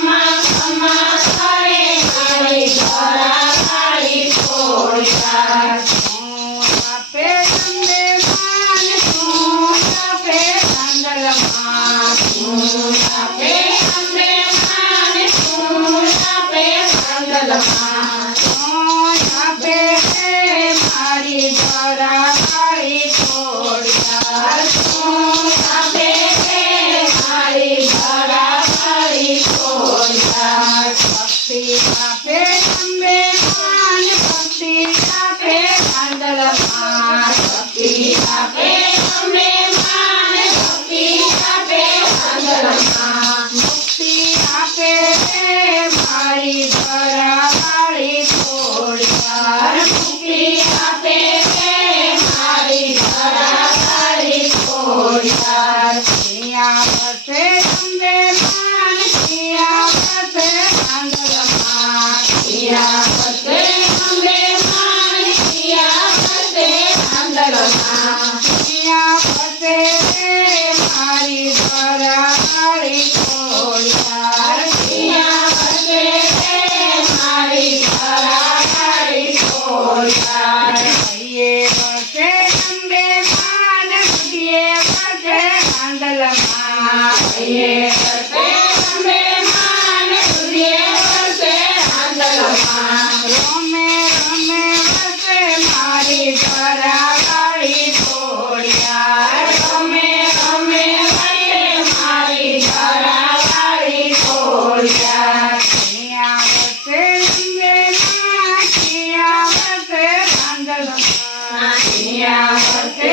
Mama Khodiyar ભક્તિ આપે અંબે માન ભક્તિ આપે ચાંદલમાં ભક્તિ આપે અંબે માન ભક્તિ આપે ચાંદલમાં મુક્તિ આપે મારી ધરાવાળી ખોડિયાર મુક્તિ આપે મારી ધરાવાળી ખોડિયાર પિયા વસે અંબે માન પિયા વસે ચાંદલમાં પિયા વસે અંબે માન પિયા વસે ચાંદલમાં પિયા વસે મારી ધરાવાળી ખોડિયાર પિયા વસે મારી ધરાવાળી ખોડિયાર હૈયે વસે અંબે માન હૈયે વસે ચાંદલમાં હૈયે વસે અંબે માન હૈયે વસે ચાંદલમાં રમે રમે વસે મારી ધરાવાળી ખોડિયાર રમે રમે વસે મારી ધરાવાળી ખોડિયાર પિયા વસે અંબે માન પિયા વસે ચાંદલમાં પિયા વસે